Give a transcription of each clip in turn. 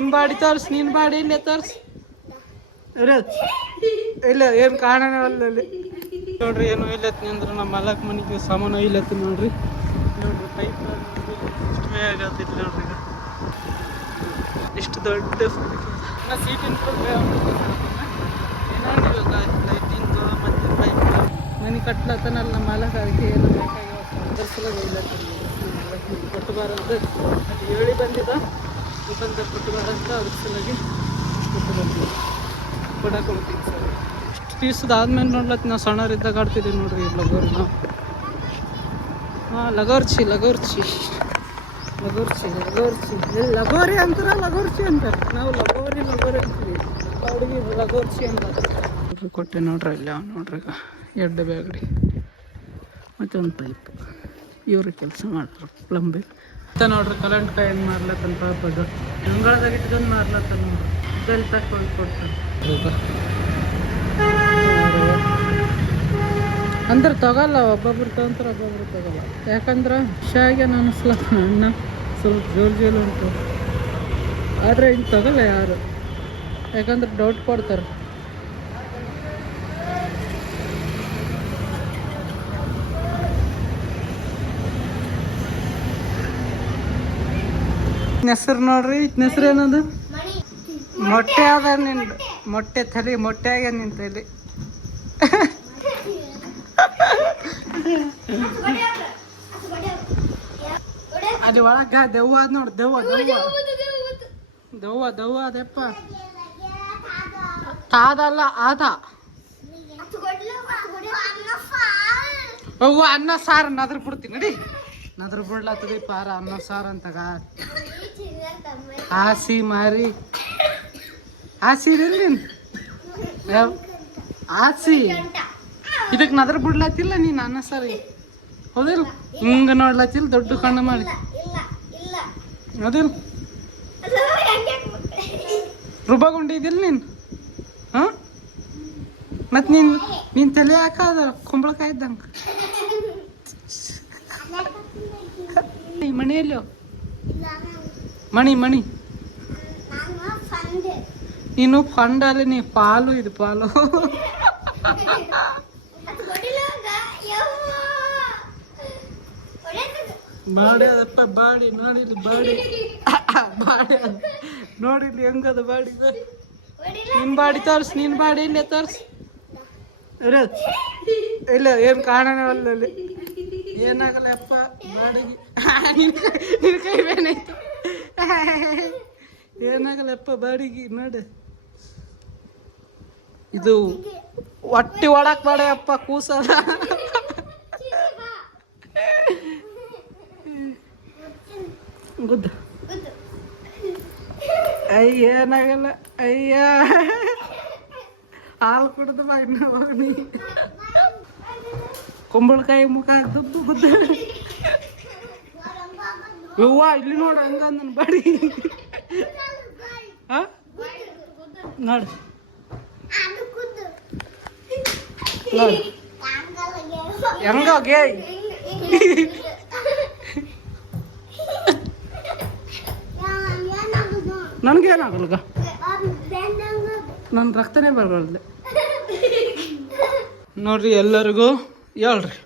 ನಿನ್ ಬಾಡಿ ತೋರ್ಸ್, ನಿನ್ ಬಾಡಿ ಇಲ್ಲೇ ತೋರ್ಸ್. ಇಲ್ಲ ಏನು ಕಾಣನೇ ಅಲ್ಲಿ ನೋಡ್ರಿ. ಏನು ಒಯ್ಲತ್ತೀನಿ ಅಂದ್ರೆ ನಮ್ಮ ಮಲಕ್ ಮನೆಗೆ ಸಾಮಾನು ಒಯ್ಲತ್ತೀನಿ ನೋಡ್ರಿ. ನೋಡ್ರಿ ಪೈಪ್ ಇಷ್ಟೇ ಆಗತ್ತಿಲ್ಲ ನೋಡ್ರಿ. ಇಷ್ಟು ದೊಡ್ಡ ಸೀಟಿನ ಲೈಟಿಂಗು ಮತ್ತು ಪೈಪ್ ಮನೆ ಕಟ್ಲತ್ತನಲ್ಲ ನಮ್ಮ ಮಲಕ್. ಅದಕ್ಕೆ ಏನು ಬೇಕಾಗಿರೋ ಅದ್ರ ಸಲ ಒಯ್ಲತ್ತೀನಿ ಕೊಟ್ಟು ಬಾರಂತ ಅದು ಹೇಳಿ ಬಂದಿದ್ದ ಬಂದ ಕೊಟ್ಟು ಬಾರಂತ ಅದ್ರ ಸಲಗಿ ಕೊಟ್ಟು ಬಂದಿದ್ದೆ ಕೊಡಕ್ಕೆ ಹೋಗ್ತೀನಿ ಸರ್. ಇಷ್ಟು ದಿವ್ಸದ ಆದ್ಮೇಲೆ ನೋಡ್ಲತ್ತೀನಿ. ನಾವು ಸಣ್ಣವರಿದ್ದಾಗ ಆಡ್ತಿದ್ದೀವಿ ನೋಡ್ರಿ ಲಗೋರಿ. ನಾವು ಲಗೋರ್ಚಿ ಲಗೋರ್ಚಿ ಲಗೋರ್ಚಿ ಲಗೋರ್ಚಿ ಲಗೋರಿ ಅಂತಾರ ಲಗೋರ್ಚಿ ಅಂತಾರೆ. ನಾವು ಲಗೋರಿ ಲಗೋರಿ ಅಂತೀವಿ. ಹುಡುಗಿ ಲಗೋರ್ಚಿ ಅಂತ ನೋಡ್ರಿ. ಕೊಟ್ಟೆ ನೋಡ್ರಿ ಇಲ್ಲ ನೋಡ್ರಿ. ಈಗ 2 ಬ್ಯಾಗಡಿ ಮತ್ತು ಒಂದು ಪೈಪ್ ಇವ್ರಿಗೆ ಕೆಲಸ ಮಾಡ್ತಾರೆ ಪ್ಲಂಬಿಂಗ್ ಅಂತ ನೋಡ್ರಿ. ಕರೆಂಟ್ ಕಾಯಿ ಏನು ಮಾರ್ಲತ್ತನ ಪಾಪದು ಅಂಗಳದಾಗ ಇಟ್ಕೊಂಡು ಮಾರ್ಲತ್ತನ ನೋಡ್ರಿ. ಬೆಲ್ ತಕೊಂಡು ಕೊಡ್ತಾನೆ ಅಂದ್ರೆ ತಗೋಲ್ಲ. ಒಬ್ಬೊಬ್ರು ತಗೊಂತಾರೆ, ಒಬ್ಬೊಬ್ರು ತಗೋಲ್ಲ. ಯಾಕಂದ್ರೆ ಶಾಗ್ಯಾನ ಅನಿಸ್ಲತ್ತ ಅಣ್ಣ ಸ್ವಲ್ಪ ಜೋಲು ಉಂಟು. ಆದರೆ ಹಿಂಗೆ ತಗೋಲ್ಲ ಯಾರು, ಯಾಕಂದ್ರೆ ಡೌಟ್ ಕೊಡ್ತಾರೆ. ಹೆಸರು ನೋಡ್ರಿ. ಇದನ್ನ ಹೆಸರು ಏನದು? ಮೊಟ್ಟೆ ಅದ ನಿಂದು. ಮೊಟ್ಟೆ ತಲೆ ಮೊಟ್ಟೆ ಆಗ್ಯ ನಿನ್ ತಲೆ. ಅಲ್ಲಿ ಒಳಗ ದೆವ್ವ ಅದ್ ನೋಡ್. ದೆವ್ವ ದೆವ್ವ ದೆವ್ವ ದೆವ್ವ ಅದಪ್ಪ. ತಾದಲ್ಲ ಆದ ಅವ್ವ. ಅನ್ನ ಸಾರು ನದ್ರ ಬಿಡ್ತೀನಿ ನಡಿ. ನದ್ರ ಬಿಡ್ಲತ್ತದಿ ಪಾರ ಅನ್ನ ಸಾರು ಅಂತಗ ಹಾಸಿ ಮಾರಿ ಹಾಸಿ ಹಾಸಿ ಇದಕ್ಕೆ ನದ್ರ ಬಿಡ್ಲತ್ತಿಲ್ಲ ನೀನು ಅನ್ನ ಸಾರಿ. ಹೌದಿಲ್ಲ? ಹಿಂಗ ನೋಡ್ಲತ್ತಿಲ್ಲ ದೊಡ್ಡ ಕಣ್ಣು ಮಾಡಿ. ಹೌದಿಲ್ಲ? ರುಬ್ಬಗೊಂಡಿದ್ದಿಲ್ಲ ನೀನು. ಹಾಂ ಮತ್ತು ನೀನು ತಲೆ ಹಾಕದ ಕುಂಬಳಕಾಯಿ ಇದ್ದಂಗೆ. ಮಣಿಯಲ್ಲೋ ಮಣಿ ಮಣಿ. ನೀನು ಫಂಡ್ ಅಲ್ಲಿ ನೀ ಪಾಲು. ಇದು ಪಾಲು. ಬಾಡಿ ಅದಪ್ಪ ಬಾಡಿ ನೋಡಿಲಿ. ಬಾಡಿ ಬಾಡಿ ನೋಡಿಲಿ ಹೆಂಗದ ಬಾಡಿ. ನಿನ್ ಬಾಡಿ ತೋರ್ಸ್, ನಿನ್ ಬಾಡಿ ಇಲ್ಲೇ ತೋರ್ಸ್. ಇಲ್ಲ ಏನು ಕಾಣನೇ ಅಲ್ಲಿ. ಏನಾಗಲ್ಲ ಅಪ್ಪ ಬಾಡಿಗೆ. ನಿನ್ನ ಕೈ ಬೇನಾಯ್ತು. ಏನಾಗಲ್ಲಪ್ಪ ಬಾಡಿಗೆ ನೋಡಿ. ಇದು ಹೊಟ್ಟಿ ಒಳಕ್ ಬಾಡ ಅಪ್ಪ ಕೂಸದ. ಗುದ್ದ ಅಯ್ಯ ಏನಾಗಲ್ಲ. ಅಯ್ಯ ಹಾಲು ಕುಡ್ದು ಬಾಗಿ ಕುಂಬಳಕಾಯಿ ಮುಖ ದುಬ್ಬು ಗುದ್ದ. ಯವ್ವ ಇಲ್ಲಿ ನೋಡು ಹಂಗ ನನ್ನ ಬಾಡಿ. ಹಾಂ ನೋಡು ನೋಡಿ ಹೆಂಗೋಗೆ. ನನಗೇನಾಗಲ್ಗ, ನನ್ನ ರಕ್ತನೇ ಬರಬಾರ್ದು ನೋಡ್ರಿ. ಎಲ್ಲರಿಗೂ ಹೇಳ್ರಿ.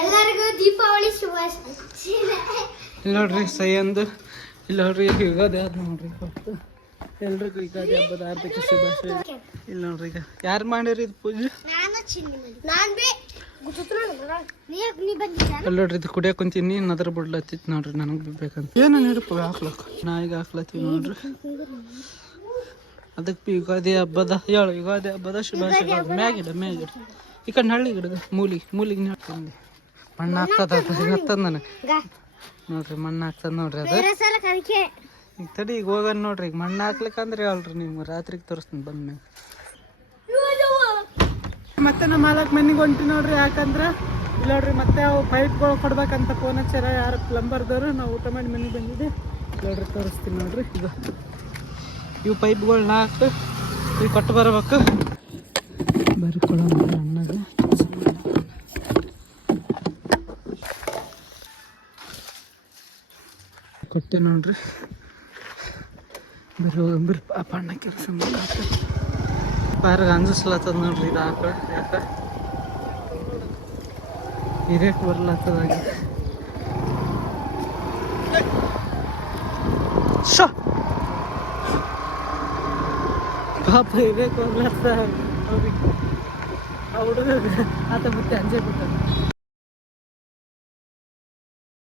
ಎಲ್ಲರಿಗೂ ದೀಪಾವಳಿ ಶುಭಾಶಯ. ಇಲ್ಲಿ ನೋಡ್ರಿ ಸೈ ಅಂದು. ಇಲ್ಲಿ ನೋಡ್ರಿ ಯುಗಾದಿ ಆದ ನೋಡ್ರಿ. ಎಲ್ರಿಗೂ ಯುಗಾದಿ ಹಬ್ಬದ ಹಾರ್ದಿಕ ಶುಭಾಶಯ. ಇಲ್ಲಿ ನೋಡ್ರಿ ಈಗ ಯಾರು ಮಾಡಿರಿ ಇದು ಪೂಜೆ? ಅಲ್ಲಿ ನೋಡ್ರಿ ಇದು ಕುಡಿಯಕ್ಕೆ ಕುಂತೀನಿ. ನದ್ರ ಬಿಡ್ಲತ್ತಿತ್ತು ನೋಡ್ರಿ. ನನಗೆ ಬೇಕಂತ ಏನೋ ನೀಡಪ್ಪ ಹಾಕ್ಲಕ್ಕ. ನಾಯಿಗೆ ಹಾಕ್ಲತ್ತೀವಿ ನೋಡ್ರಿ. ಅದಕ್ಕೆ ಯುಗಾದಿ ಹಬ್ಬದ ಯುಗಾದಿ ಹಬ್ಬದ ಶುಭಾಶಯಗಳು. ಮ್ಯಾಗಿಡ ಈ ಕಡೆ ಹಳ್ಳಿ ಗಿಡದ ಮೂಲಿಗೆ ಹಾಕ್ತಂದೆ. ಮಣ್ಣು ಹಾಕ್ತದ ಹತ್ತದ ನನಗೆ ನೋಡ್ರಿ. ಮಣ್ಣು ಹಾಕ್ತದ ನೋಡ್ರಿ. ಅದು ಈಗ ತಡಿ ಈಗ ಹೋಗೋಣ ನೋಡ್ರಿ. ಈಗ ಮಣ್ಣು ಹಾಕ್ಲಿಕ್ಕಂದ್ರೆ ಹೇಳ್ರಿ ನೀವು. ರಾತ್ರಿಗೆ ತೋರಿಸ್ತೀನಿ ಬಂದ್ಮೇಲೆ. ಮತ್ತೆ ನಮ್ಮ ಮಾಲಕ್ ಮನೆಗೆ ಹೊಂಟಿ ನೋಡ್ರಿ. ಯಾಕಂದ್ರೆ ಇಲ್ಲಿ ನೋಡ್ರಿ ಮತ್ತೆ ಅವು ಪೈಪ್ಗಳು ಕೊಡ್ಬೇಕಂತ ಫೋನ್ ಹಚ್ಚಾರ ಯಾರು ಪ್ಲಂಬರ್ದವರು. ನಾವು ಊಟ ಮಾಡಿ ಮನೆಗೆ ಬಂದಿದ್ದೆ ನೋಡ್ರಿ. ತೋರಿಸ್ತೀನಿ ನೋಡ್ರಿ. ಈಗ ಇವು ಪೈಪ್ಗಳನ್ನ ಹಾಕಿ ಈಗ ಕೊಟ್ಟು ಬರ್ಬೇಕು. ಬರ್ಕೊಳ ಅಣ್ಣಗೆ ಕೊಟ್ಟೆ ನೋಡ್ರಿ. ಬರೀ ಪಾಪ ಅಣ್ಣ ಕೆಲಸ ಮಾಡಕ್ಕೆ ಪಾರ್ಗ ಅಂಜಿಸ್ಲತ್ತದ ನೋಡ್ರಿ. ಇದು ಆಕಳ ಯಾಕ ಹಿರಿಯಕ್ಕೆ ಬರ್ಲತ್ತದಾಗ ಪಾಪ ಹಿರಿಯಕ್ಕೆ ಬರ್ಲತ್ತ ಅವ್ರಿಗೆ ಆ ಹುಡುಗ ಆತ ಮತ್ತೆ ಅಂಜೆ ಬಿಟ್ಟ.